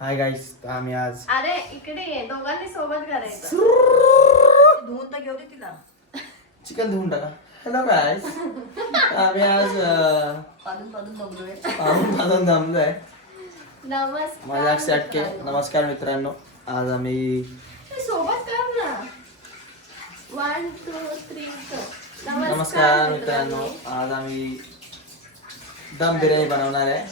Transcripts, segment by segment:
Hi guys, आम्ही आज अरे इकडे ये, दोघांनी सोबत करायचं. धुवून तर घेऊ दे तिला. चिकन धुवून टाका. हॅलो गाईस, आम्ही आज पालून दमलोय. पाहून दमलोय. नमस्कार. माझ्या षटके नमस्कार मित्रांनो. आज आम्ही सोबत कर ना. 1 2 3 नमस्कार मित्रांनो. आज आम्ही दम बिर्याणी बनवणार आहे.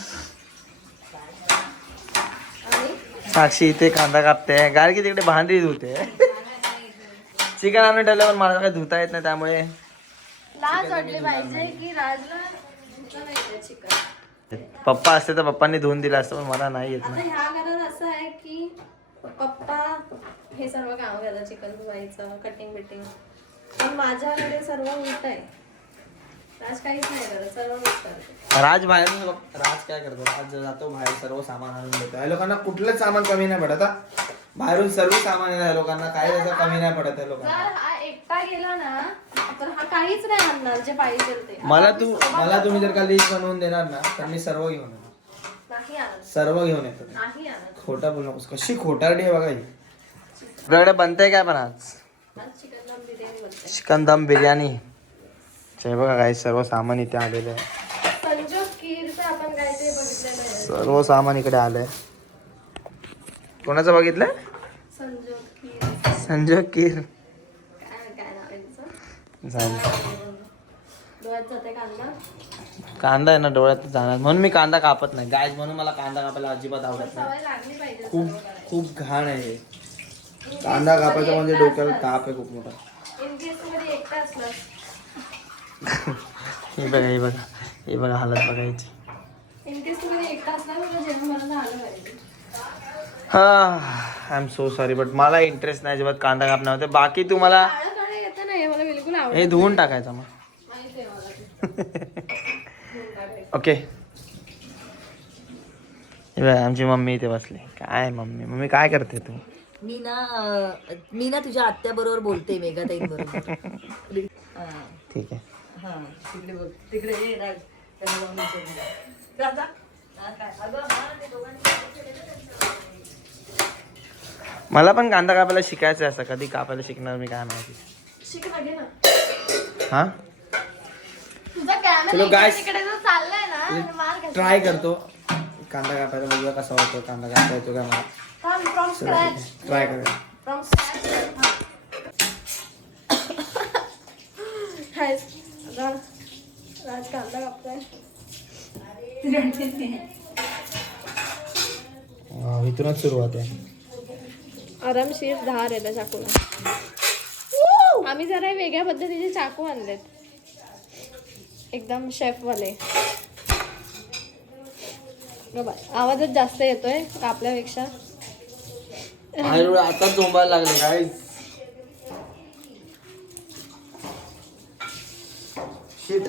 साक्षी इथे कांदा कापते, गाडगी तिकडे भांडी धुते. चिकन आणून ठेवलं पण मला काही धुता येत नाही, त्यामुळे लाज वाटली पाहिजे की राजला धुता नाही येत चिकन. पप्पा असते तर पप्पांनी धुवून दिलं असतं, पण मला नाही येत आता ना. ह्या घरात असं आहे की पप्पा हे सर्व काम करतात, चिकन धुवायचं, कटिंग बिटिंग. पण माझ्याकडे सर्व उलट आहे. राज काहीच नाही करत, सर्व मीच करते. राज काय करतो? राज जातो बाहेर, सर्व सामान आणून देतो. या लोकांना कुठलंच सामान कमी नाही पडत. बाहेरून सर्व सामान आहे, या लोकांना काही असं कमी नाही पडत. या लोकांना जर हा एकटा गेला ना तर हा काहीच नाही आणणार जे पाहिजे ते. मला तुम्ही जर का लिस्ट बनवून देणार ना, तर मी सर्व घेऊन येतो. नाही आणत, सर्व घेऊन येतो. नाही आणत. खोटा बोलू नकोस. कशी खोटारडी आहे बघा ही. तुझ्याकडे बनतंय काय पण आज? आज चिकन दम बिर्याणी बनते. चिकन दम बिर्याणी. हे बघा काही सर्व सामान इथे आलेलं आहे. संजोग खीरचं आपण काहीतरी बघितलेलं आहे. सर्व सामान इकडे आलंय. कोणाचं बघितलं? संजोग खीर. संजय कीर. काय नाव आहे त्याचं? झालं. डोळ्यात जाते कांदा. कांदा आहे ना डोळ्यात जाणार, म्हणून मी कांदा कापत नाही गायज. म्हणून मला कांदा कापायला अजिबात आवडत नाही. सवय लागली पाहिजे खूप सर्व करायची. खूप घाण आहे हे. कांदा कापायचा म्हणजे डोक्याला ताप आहे खूप मोठा. इन केस मध्ये एकटा असला हे बघा हालत बघायची. इन केस मध्ये एकटा असला तर जेवण मला आलं पाहिजे. I am so sorry, but मला इंटरेस्ट नाही अजिबात कांदा कापण्यामध्ये. बाकी तुम्हाला काळं काळं येतं ना, हे मला बिलकुल आवडत हे धुवून टाकायचं मग. माहिती आहे मला ते. ओके. आमची मम्मी इथे बसली. काय मम्मी काय करते तू? मी ना तुझ्या आत्या बरोबर बोलते, मेघाताईं बरोबर. ठीक आहे. हा तिकडे बघ, तिकडे ये राज. त्यांना जाऊन विचारून घे. जा, जा. हा, काय? अगं, हा, ते दोघांनी मला पण कांदा कापायला शिकायचं आहे. असं कधी कापायला शिकणार मी काय माहिती. शिक ना, घे ना. हा तुझा कॅमेरा चलो guys. इकडे जो चाललाय ना, मार खायचा. ट्राय करतो कांदा कापायला, बघूया कसा होतो. कांदा कापता येतो का मला. From scratch. ट्राय करूया. From scratch. Guys, राज कांदा कापतोय. इथूनच सुरुवात आहे. आरामशीर धार आहे त्या चाकूला. आम्ही जरा वेगळ्या पद्धतीचे चाकू आणलेत, एकदम शेफवाले. आवाजच जास्त येतोय कापल्यापेक्षा. आता झोंबायला लागले काय. शिट.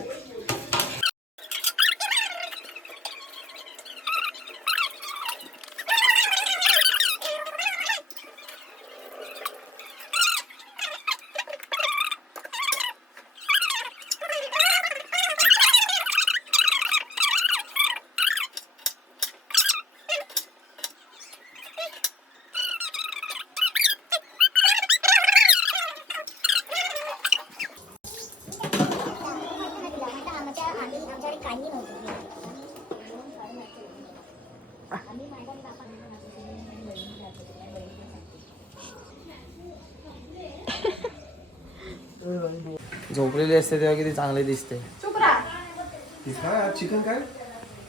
झोपलेली असते तेव्हा किती चांगले दिसते. चुप राहा. चिकन काय?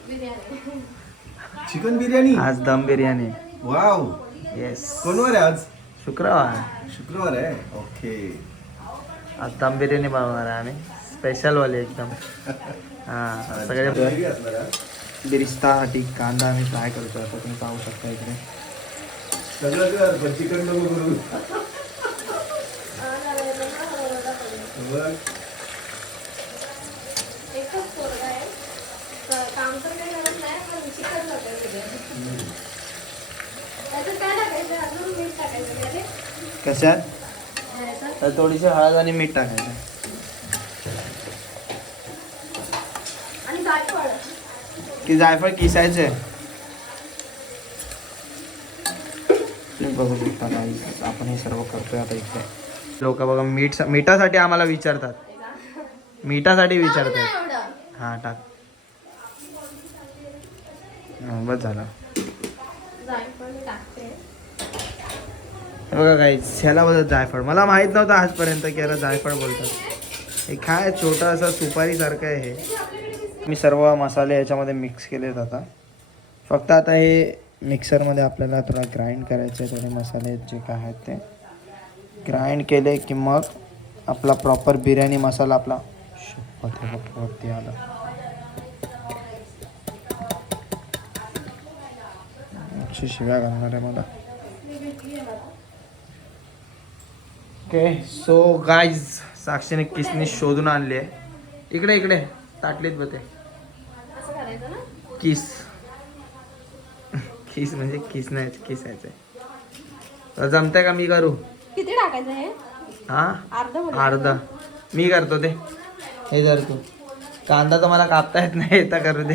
बिर्याणी. चिकन बिर्याणी. आज दम बिर्याणी. वाव. येस. कोणवार आहे आज? शुक्रवार. शुक्रवार आहे. ओके. आज दम बिर्याणी बनवणार आहे आम्ही, स्पेशल वाले एकदम. हा सगळे बिरिस्तासाठी कांदा आम्ही फ्राय करतो. आता तुम्ही पाहू शकता इकडे. सगळं कर, पण चिकन नको करू. बघ. एकच पोरगा आहे, काम तर काही करत नाही, पण चिकन टाकायचं. त्याच्यात काय टाकायचं? अजून मीठ टाकायचं का रे? कशात? ह्याच्यात? तर थोडीशी हळद आणि मीठ टाकायचं. आणि जायफळ. की जायफळ किसायचे. तुम्ही बघू शकता guys, आपण हे सर्व करतोय आता इथे. लोक बघा मिठासाठी आम्हाला विचारतात, मिठासाठी विचारतात. एवढं हा टाक. बस झालं. जायफळ मी टाकते. हे बघा गाईस, ह्याला बोलतात जायफळ. मला माहित नव्हतं आजपर्यंत की याला जायफळ बोलतात. हे काय छोटा असा सुपारी सारखं आहे हे. मी सर्व मसाले याच्यामध्ये मिक्स केलेत आता. फक्त आता हे मिक्सरमध्ये आपल्याला थोडा ग्राइंड करायचे आहे. थोडे मसाले जे काय आहेत ते ग्राइंड केले की मग आपला प्रॉपर बिर्याणी मसाला आपला वरती आला. शिव्या घालणार आहे मला. ओके सो गाईज, साक्षीने किसमिस शोधून आणली आहे. इकडे इकडे ताटलीत बते. असं करायचं ना. किस किस म्हणजे किस नाही, किसायचंय. तर जमतंय का मी करू? किती टाकायचं हे? हा अर्ध अर्धा मी करतो ते. हे जर तू कांदा तर मला कापता येत नाही, येता करू दे.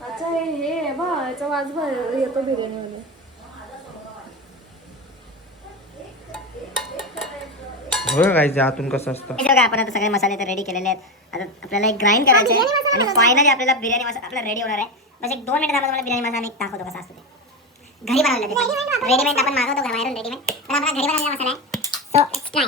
अच्छा हे बघ, याचा वास येतो बिर्याणीमध्ये. होय गाईज, आतून कसं असतं. हे बघा, आपण आता सगळे मसाले तर रेडी केलेले आहेत. आता आपल्याला एक ग्राइंड करायचे आहे आणि फायनली आपल्याला बिर्याणी मसाला आपला रेडी होणार आहे. बस एक 2 मिनिटात आपण तुम्हाला बिर्याणी मसाला एक दाखवतो कसा असतो ते. घरी बनवलेलं ते रेडीमेड आपण मागवतो का बाहेरून रेडीमेड, पण आपला घरी बनवलेला मसाला आहे. So let's try.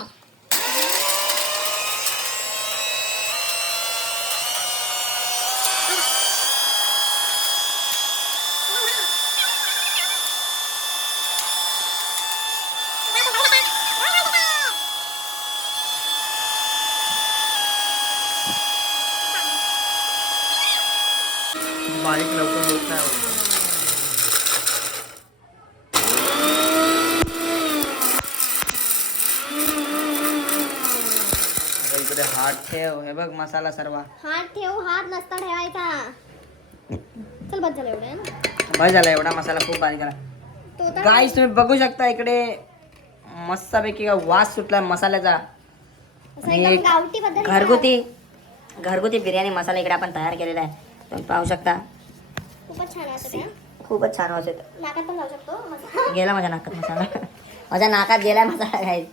बारीक लवकर होत नाही होत. आता इकडे हात ठेव. हे बघ मसाला सर्व. हात ठेव, हात नसता ठेवायचा. चल बस झालं एवढं आहे ना. बस झाला, एवढा मसाला खूप बारीक करा. तो तर गाईस तुम्ही बघू शकता इकडे मस्तपैकी वास सुटला मसाल्याचा. असं एकदम गावठी पद्धतीने घरगुती बिर्याणी मसाला इकडे आपण तयार केलेला आहे. तुम्ही पाहू शकता, खूपच छान असतं ते. खूपच छान वास येतो. नाकात पण लावू शकतो मसाला. गेला माझ्या नाकात मसाला. माझ्या नाकात गेलाय मसाला गाईस.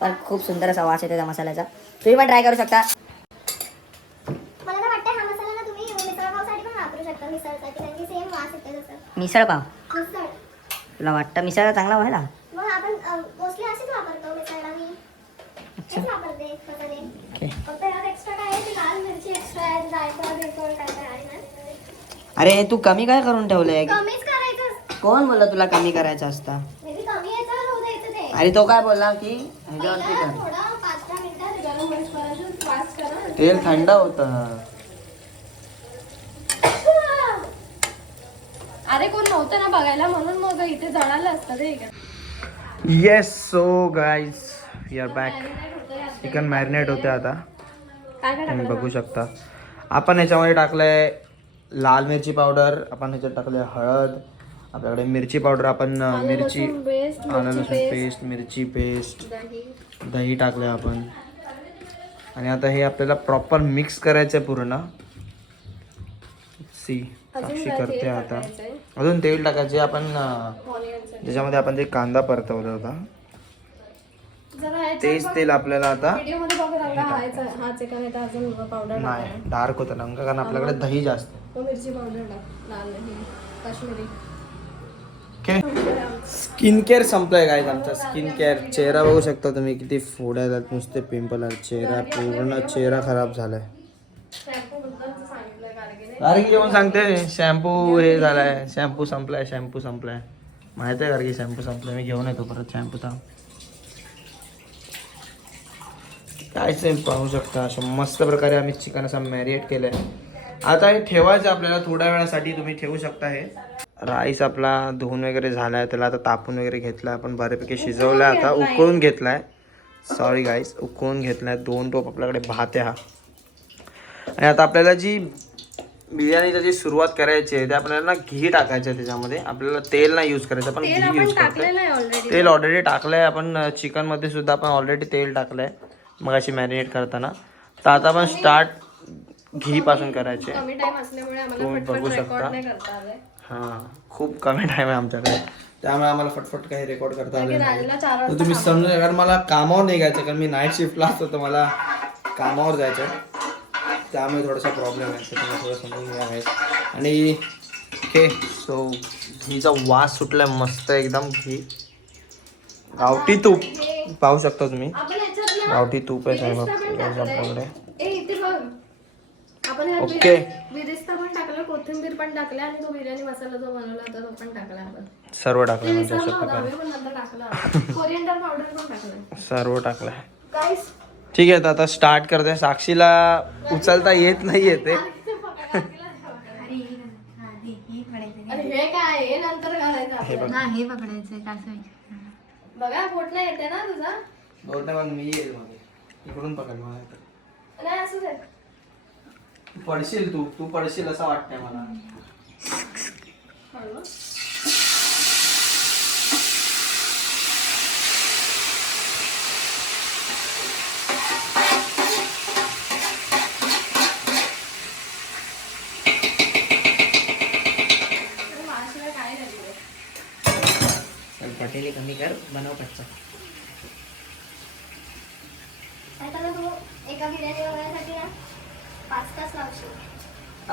पण खूप सुंदर असा वास येतो त्या मसाल्याचा. तुम्ही पण ट्राय करू शकता. मला तर वाटतं हा मसाला ना तुम्ही मिसळपावसाठी पण वापरू शकता. मिसळसाठी कारण की सेम वास येतो जसं मिसळ पाव मिसळ. तुला वाटतं मिसळ चांगला व्हायला? मग आपण मोस्टली असेच वापरतो मिसळला. मी हेच वापरते मसाले. ओके. फक्त यात एक्स्ट्रा काय आहे, ती लाल मिरची एक्स्ट्रा आहे, जायफळ बियफळ काय काय आहे ना. अरे तू कमी काय करून ठेवलंय? कमीच करायचं. कोण बोलला तुला कमी करायचं असतं? मे बी कमी याच्यावर होऊ द्यायचं ते. अरे तो काय बोलला की ह्याच्यावरती पहिला कर. थोडं 5-10 मिनिटात गरम होईपर्यंत वास करा. तेल थंड होतं. अरे कोण नव्हतं ना बघायला, म्हणून मग इथे जळालं असतं ते. Yes so guys, we are back. Chicken marinate होते आता. काय काय तुम्ही टाकलं? बघू शकता. आपण याच्यामध्ये टाकलंय लाल मिरची पावडर, आपण ह्याच्यात टाकलंय हळद, आपल्याकडे मिरची पावडर, आपण मिरची लसूण पेस्ट, आलं मिरची लसूण पेस्ट, पेस्ट, मिरची पेस्ट, दही. दही टाकलंय आपण. आणि आता हे आपल्याला प्रॉपर मिक्स करायचं आहे पूर्ण. सी साक्षी जरा करते तेल आता. टाकायचंय. अजून तेल टाकायचे आपण Onions. ज्याच्यामध्ये आपण जे कांदा परतवला होता जरा ह्याच्यात तेच बघ, तेल आपल्याला आता व्हिडिओ मध्ये बघ रंग हा चिकन आहे तर अजून पावडर नाही डार्क होतं रंग, कारण आपल्याकडे दही जास्त. तो मिरची पावडर टाक, लाल ही काश्मीरी. स्किन केअर संपलाय काय आमचा. स्किन केअर, चेहरा बघू शकता तुम्ही किती फोड्या आहेत, नुसते पिंपल आहेत. चेहरा पूर्ण चेहरा खराब झालाय. शॅम्पू बद्दलच सांगितलंय कारगिरी. कारगी जेवण सांगते शॅम्पू हे झालाय, शॅम्पू संपलाय, शॅम्पू संपलाय. माहित आहे कारगी शॅम्पू संपलाय. मी घेऊन येतो परत शॅम्पूचा. कायच नाही, पाहू शकता अशा मस्त प्रकारे आम्ही चिकन असं मॅरिनेट केलंय. आता हे ठेवायचं आपल्याला थोड्या वेळासाठी. तुम्ही ठेवू शकता. हे राईस आपला धुवून वगैरे झालाय, त्याला आता तापून वगैरे घेतलाय आपण, बऱ्यापैकी शिजवलाय, आता उकळून घेतलाय. सॉरी गाईस, उकळून घेतलाय. 2 टोप आपल्याकडे भात आहे हा. आणि आता आपल्याला जी बिर्याणीची जी सुरुवात करायची आहे ते आपल्याला ना घी टाकायचं आहे त्याच्यामध्ये. आपल्याला तेल नाही यूज करायचं, आपण घी आपण यूज टाकलेलं आहे करतोय. ऑलरेडी. तेल ऑलरेडी टाकलंय आपण. चिकन मध्ये सुद्धा आपण ऑलरेडी तेल टाकलंय मग अशी मॅरिनेट करताना. तर आता आपण स्टार्ट घी पासून करायचे. कमी टाइम असल्यामुळे आम्हाला तुम्ही पटपट बघू रेकॉर्ड शकता. नाही करता आलंय. हां खूप कमी टाईम आहे आमच्याकडे, त्यामुळे आम्हाला फटफट काही रेकॉर्ड करता आलं नाही. राजूला 4 तर वाजता तुम्ही समजून घ्या, कारण मला कामावर नाही घ्यायचं, कारण मी नाईट शिफ्टला असतो तर मला कामावर जायचं, त्यामुळे थोडासा प्रॉब्लेम आहे. तर तुम्ही थोडं समजून घ्या guys. आणि ओके सो घीचा वास सुटलाय मस्त एकदम. घी गावठी तूप पाहू शकता तुम्ही, आपण ह्याच्यात ना गावठी तूप आहे बिरिस्ता साहेब पण टाकलंय. आपल्याकडे. ए इथे बघ, आपण ह्यात ओके. बिरिस्ता पण टाकला, कोथिंबीर पण टाकला आणि तो बिर्याणी मसाला जो बनवला होता तो पण टाकला आपण. सर्व ते टाकलं म्हणजे विसरलो अशा होतो प्रकारे आम्ही, पण नंतर टाकलं. कोरिएंडर पावडर पण टाकलं. सर्व टाकलंय. गाईस ठीक आहे, तर आता स्टार्ट करते. साक्षीला उचलता येत नाही येते. अरे हे काय, हे नंतर घालायचं आपल्याला. हे पकडायचंय कसं बघा पोट नाही येते ना तुझा. मग मी येईल मागे, इकडून पकड मला इकडे. नाही असू दे. पडशील तू पडशील असं वाटतंय मला. हळू. अरे माझ्याशिवाय काय नाही दिलं. पटेली कमी कर, बनव कच्चा. आता तू एका बिर्याणी बनवण्यासाठी ना 5 तास लावशील.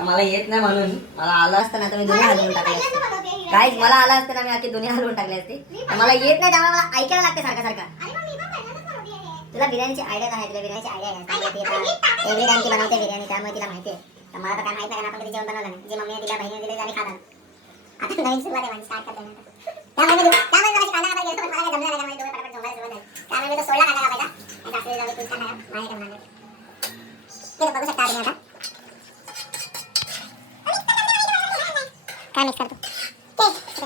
मला येत नाही म्हणून, मला आलं असतं ना तर मी दुनिया हलवून टाकली असते. गाईज मला आलं असतं ना मी आखी दुनिया हलवून टाकली असते. तर मला येत नाही त्यामुळे मला ऐकायला लागते सारखं सारखं. तुला बिर्याणीची आयडिया आहे, तुला बिर्याणीची आयडिया आहे. एव्हरी टाइम ती बनवते बिर्याणी, त्यामुळे तिला माहिती आहे. तर मला तर काय माहिती नाही, कारण आपण कधी जेवण बनवलं नाही. जे मम्मीने दिला, बहिणीने दिले आणि खातात. आता नवीन सुरुवात आहे माझी, स्टार्ट करते मी आता. त्यामुळे जराशी कांदा कापायला गेलो, पण मला काय जमलं नाही, त्यामुळे दोघे पटापट झोपायला सुरुवात झाली. त्यामुळे मी तो सोडला कांदा कापायचा आणि साक्षीला जाऊन तूच कांदा काप, माझ्या करणार नाही. ठीक आहे, बघू शकता तुम्ही आता काय मिक्स करतो.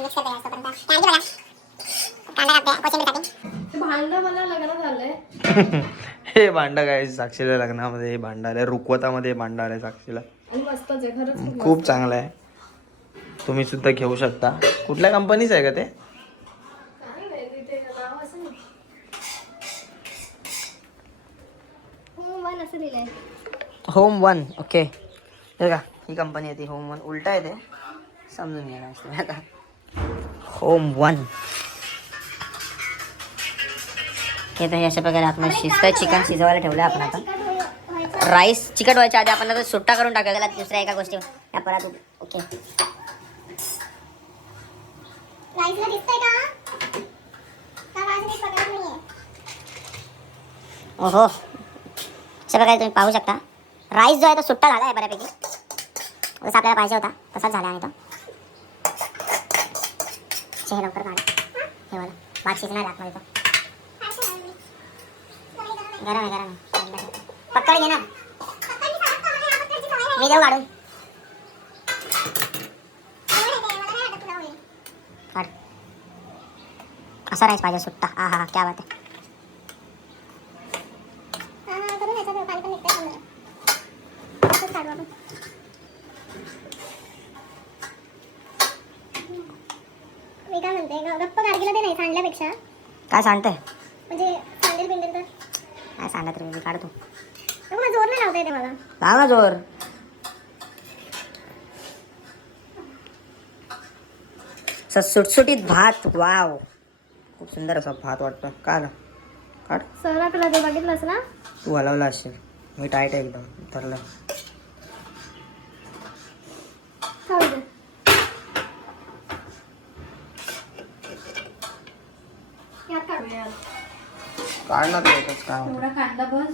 मिक्स करते तोपर्यंत कांदा बघा, कांदा कापते कोथिंबीर टाकते. ते भांडं मला लग्नात आलंय हे भांडं काय साक्षीला लग्नामध्ये, हे भांडं आलंय रुखवतामध्ये, हे भांडं आलंय साक्षीला. आणि मस्तच आहे खरंच खूप चांगलं आहे, तुम्ही सुद्धा घेऊ शकता. कुठल्या कंपनीचं आहे का ते? काय माहिती, ते नाव असं नाही. असं लिहिलंय. Home one. ओके, हे का ही कंपनी आहे ती होम वन. उलटा आहे ते, समजून घ्या तुम्ही आता. Home one. हे तर हे अशा प्रकारे आपण शिजतंय. चिकन शिजवायला ठेवलं आपण आता. राईस चिकट व्हायच्या आधी आपण आता सुट्टा करून टाकूया त्याला दुसऱ्या एका गोष्टी या परत. ओके, राईसला दिसतंय का? का राईस नीट पकडत नाहीये? ओहो, अशा प्रकारे तुम्ही पाहू शकता. राईस जो आहे तो सुट्टा झाला आहे बऱ्यापैकी, जसं आपल्याला पाहिजे होता तसाच झाला आहे तो. हे लवकर काढा, हे वाला भात शिजणार आहे आतमध्ये तो. गरम आहे, गरम आहे. पक्कड घे ना, मी देऊ काढून. काढ. असा राईस पाहिजे सुट्टा. हा हा, क्या बात आहे. मी काय म्हणते, गप्प गाडगीला ते नाही सांडल्यापेक्षा. काय सांगते? म्हणजे सांडेल बिंडेल तर काय सांगत रे, काढ तू. मला जोर नाही लावता येते मला. लाव ना जोर. सुटसुटीत भात. वाव, खूप सुंदर असा भात वाटतं. काढ काढ. सरकला ते बघितलंस ना. तू हलवला असेल, मी टाईट आहे एकदम धरलं. खाऊ दे. यात काढूया यात. काढ ना ते एकच, काय होतं. थोडा कांदा बस.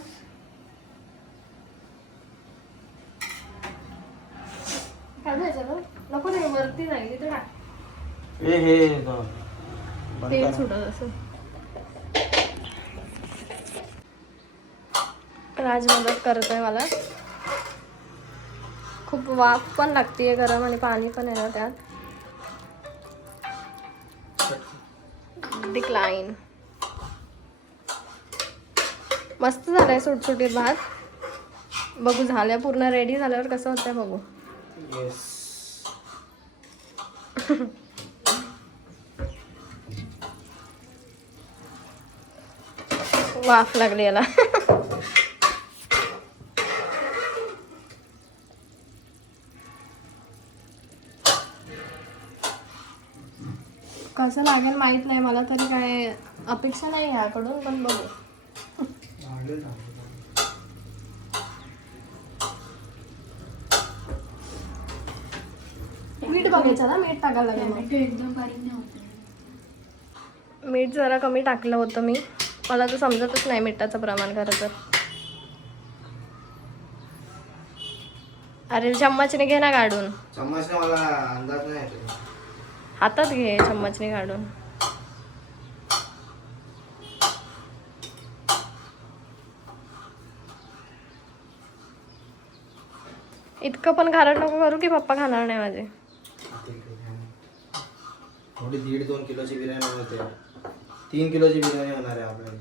काढायचं ना. नको नाही, वरती नाही तिथे टाक. हे तेल सुटत असं. राज मदत करतोय मला. खूप वाफ पण लागतीये गरम आणि पाणी पण आहे ना त्यात. डिक्लाइन. मस्त झालंय सुटसुटीत भात. बघू झाल्या पूर्ण रेडी झाल्यावर कसं होतंय बघू. वाफ लागली याला. कसं लागेल माहित नाही मला, तरी काय अपेक्षा नाही ह्याकडून, पण बघू. मीठ बघायचं ना, मीठ टाकायला लागेल. एकदम बारीक नाही होत. मीठ जरा कमी टाकलं होतं मी, मला तर समजतच नाही मिठाचं प्रमाण खरं तर. अरे चम्मचने घे ना काढून, चम्मचने मला अंदाज नाही येतो. हातात घे चम्मचने काढून. इतकं पण खारट नको करू की पप्पा खाणार नाही माझे. थोडी 1.5-2 किलोची बिर्याणी होते, 3 किलोची बिर्याणी होणार आहे आपल्याला.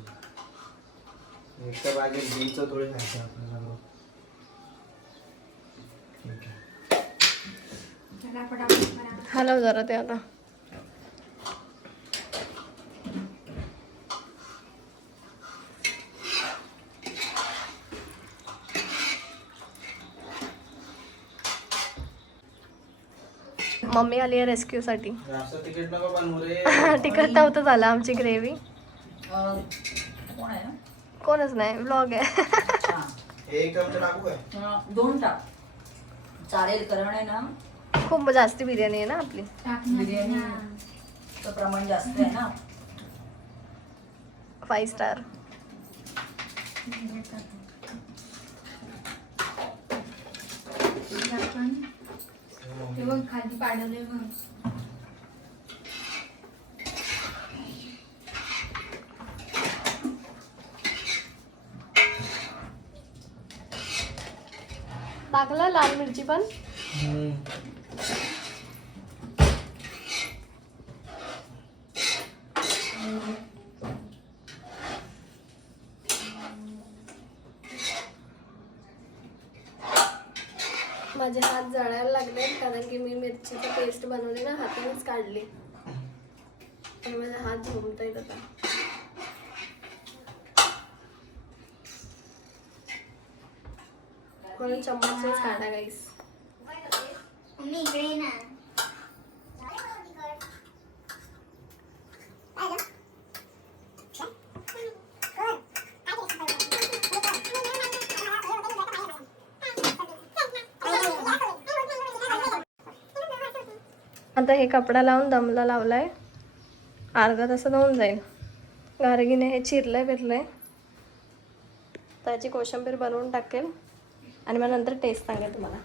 इतकं पाहिजे बीचं थोडी खायचं आपल्याला. हलव जरा ते आता. मम्मी आली आहे रेस्क्यू साठी. जास्त तिकीट नको बनवू रे. तिखट नव्हतं झालं आमची ग्रेव्ही. कोण आहे ना? कोणच नाही, व्लॉग आहे. हा. एक चमचा टाकू काय? 2 टाक चालेल, कारण आहे ना खूप जास्ती बिर्याणी आहे ना आपली. बिर्याणीचं प्रमाण जास्त आहे ना. 5 स्टार. ते बघ खाली पाडवले बघ. टाकला लाल मिरची पण. माझे हात जळायला लागले कारण की मी मिरचीची पेस्ट बनवली ना, हातानेच काढली आणि माझे हात झोमत आहेत आता. म्हणून चम्मचच काढा गाईस. आता हे कपडा लावून दमला लावलाय, अर्धा तासात होऊन जाईल. गार्गीने हे चिरलंय बिरलंय, त्याची कोशिंबीर बनवून टाकेल आणि मग नंतर टेस्ट सांगेल तुम्हाला.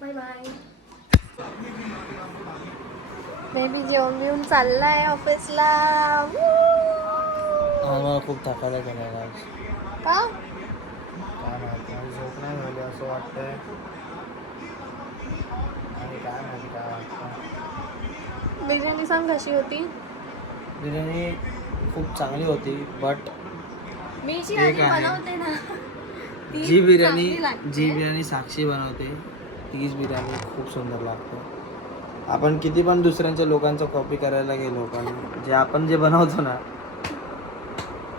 Bye bye. बेबी जेवण बिवून चाललाय ऑफिसला. मला खूप थकायला गेला का? काय माहिती, माझी झोप नाही झाली असं वाटतंय. आणि काय माहिती काय वाटतं. बिर्याणी सांग कशी होती. बिर्याणी खूप चांगली होती, बट मी जी एक आधी आहे. बनवते ना ती जी बिर्याणी चांगली लागते. जी बिर्याणी साक्षी बनवते तीच बिर्याणी खूप सुंदर लागते. आपण किती पण दुसऱ्यांच्या लोकांचं कॉपी करायला गेलो, पण आपण जे बनवतो ना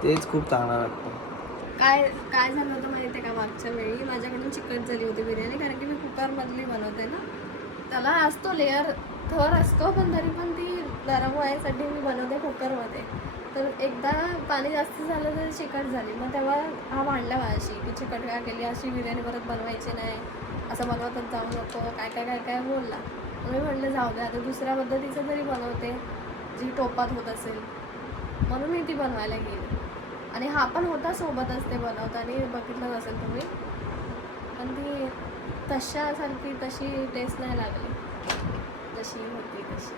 तेच खूप चांगलं लागतं. काय काय झालं होतं माहिती आहे का, मागच्या वेळी माझ्याकडून चिकट झाली होती बिर्याणी, कारण की मी कुकरमधली बनवते ना, त्याला असतो लेअर थर असतो, पण तरी पण ती नरम व्हायसाठी मी बनवते कुकरमध्ये. तर एकदा पाणी जास्त झालं तर चिकट झाली. मग तेव्हा हा भांडला माझ्याशी की चिकट काय केली, अशी बिर्याणी परत बनवायची नाही, असं बनवतच जाऊ नको, काय काय काय काय बोलला. मी म्हटलं जाऊ दे, आता दुसऱ्या पद्धतीचं तरी बनवते जी टोपात होत असेल, म्हणून मी ती बनवायला गेली. आणि हा पण होता सोबतच ते बनवताना, बघितलं असेल तुम्ही, पण ती तशासारखी तशी टेस्ट नाही लागली जशी होती तशी.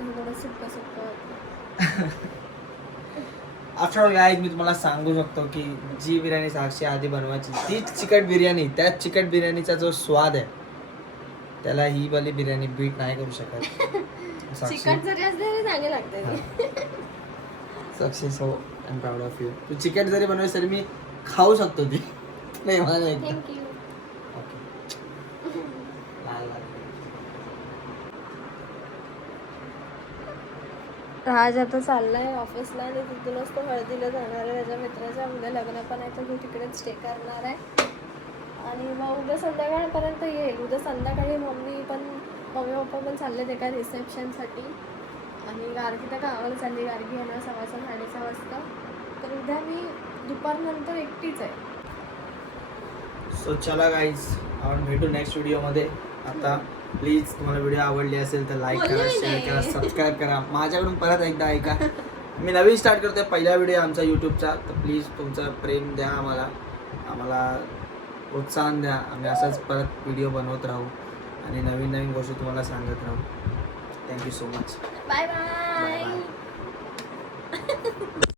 थोडं सुक्क सुक्क होतं. आफ्टर गाईज मी तुम्हाला सांगू शकतो की जी बिर्याणी साक्षी आधी बनवायची तीच चिकट बिर्याणी, त्याच चिकट बिर्याणीचा जो स्वाद आहे त्याला ही वाली बिर्याणी बीट नाही करू शकत. साक्षी चिकट जरी असले तरी चांगली लागते. Sakshi so I am proud of you. तू चिकट जरी बनवलीस तरी मी खाऊ शकतो ती. नाही मला नाही. थँक्यू. राज आता चाललाय ऑफिसला आणि तिथूनच तो हळदीला जाणार आहे. त्याच्या मित्राच्या उद्या लग्न पण आहे, तर तो तिकडेच स्टे करणार आहे. आणि मग उद्या संध्याकाळपर्यंत येईल. उद्या संध्याकाळी मम्मी पप्पा पण चालले ते काय रिसेप्शनसाठी. आणि गार्गी तर गावाला चालली. गार्गी येणार 6:15 साडेसहा वाजता. तर उद्या मी दुपारनंतर एकटीच आहे. सो चला गाईज, आपण भेटू नेक्स्ट व्हिडिओमध्ये. आता प्लीज तुम्हाला व्हिडिओ आवडली असेल तर लाईक करा, बोलली शेअर नाही. करा, सबस्क्राईब करा. माझ्याकडून परत एकदा ऐका, मी नवीन स्टार्ट करतोय पहिला व्हिडिओ आमचा यूट्यूबचा. तर प्लीज तुमचं प्रेम द्या आम्हाला प्रोत्साहन द्या. आम्ही असंच परत व्हिडिओ बनवत राहू आणि नवीन नवीन गोष्टी तुम्हाला सांगत राहू. Thank you so much. Bye bye.